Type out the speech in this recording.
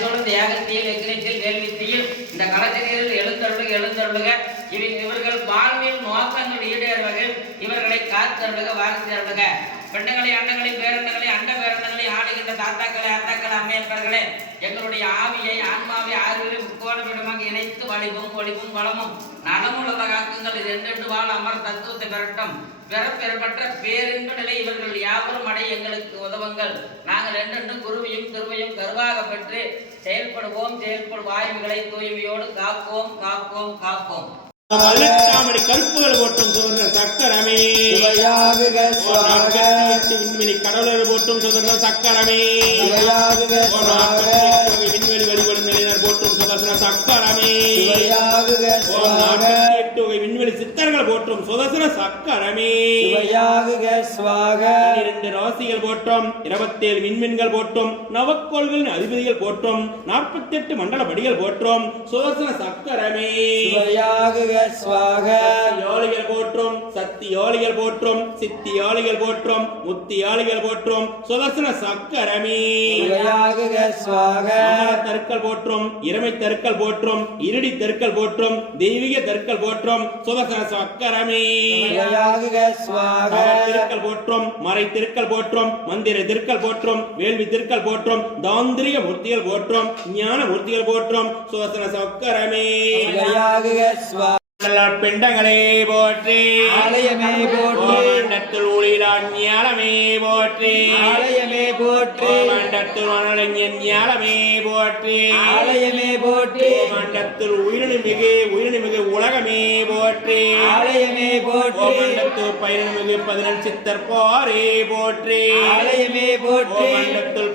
தொடர்ந்து ஏகத்தியில் இந்த களத்தினில் எழுந்தருளுக எழுந்தருளுக. இவை இவர்கள் வாழ்வில் நோக்கங்கள் ஈடேறுவர்கள். இவர்களை காத்தருளுக வாழ்த்தருளுக பெண்ணங்களை அண்டங்களை பேரண்டங்களை அண்ட தாத்தாக்களே அத்தாக்களை அம்மையப்பர்களே எங்களுடைய ஆவியை ஆன்மாவை ஆறுகளை முக்கோண விடமாக இணைத்து வலிவும் ஒளிவும் வளமும் நலமுள்ளத காக்குங்கள் இது என்றென்று வாழ் அமர் தத்துவத்தை பெறட்டும். பெற பெறப்பட்ட பேரின்ப நிலை இவர்கள் யாவரும் அடை எங்களுக்கு உதவுங்கள். நாங்கள் என்றென்றும் குருவையும் திருவையும் கருவாக பெற்று செயல்படுவோம் செயல்படும் வாயுகளை தூய்மையோடு காப்போம் காப்போம் காப்போம். கருப்புகள் போட்டும் விண்வெளி கடவுளர் போட்டும் சோதரர் சக்கரமே. விண்வெளி வழிபடும் நிலையினர் போட்டும் சுதர்சன சக்கரமே. விண்வெளி சித்தர்கள் போட்டும் சுதர்சன சக்கரமே. இரண்டு ராசிகள் போட்டோம் இருபத்தேழு விண்மீன்கள் போட்டோம் நவக்கோள்களின் அதிபதிகள் போட்டோம் நாற்பத்தி எட்டு மண்டல படிகள் போட்டோம் சுதர்சன சக்கரமே யோலிகள் போற்றும் சக்தி யோலிகள் போற்றும் சித்தி யோலிகள் போற்றும் முத்தி யோலிகள் போற்றும் சுதர்சன சக்கரமே. தருக்கள் போற்றும் இறமை தருக்கள் போற்றும் இருடி தெருக்கள் போற்றும் தெய்வீக தெருக்கள் போற்றும் சுதர்சன சக்கரமே. திருக்கல் போற்றும் மறை திருக்கல் போற்றும் மந்திர திருக்கல் போற்றும் வேள்வி திருக்கல் போற்றும் தாந்திரிக மூர்த்திகள் போற்றும் ஞான மூர்த்திகள் போற்றும் சுதர்சன சக்கரமே. பிண்டங்களே போற்றி. ஆலயமே போற்றி. மண்டத்தில் ஊழிலா ஞானமே போற்றி. ஆலயமே போற்றி. மண்டத்தில் மனோரஞ்சன் ஞானமே போற்றி. ஆலயமே போற்றி. மண்டத்தில் உயிரினு மிகு உயிரினு மிகு உலகமே போற்றி. ஆலயமே போற்றி. மண்டத்தில் பயிரினு மிகு பதினெண் சித்தர் போரே போற்றி. ஆலயமே போற்றி. மண்டத்தில்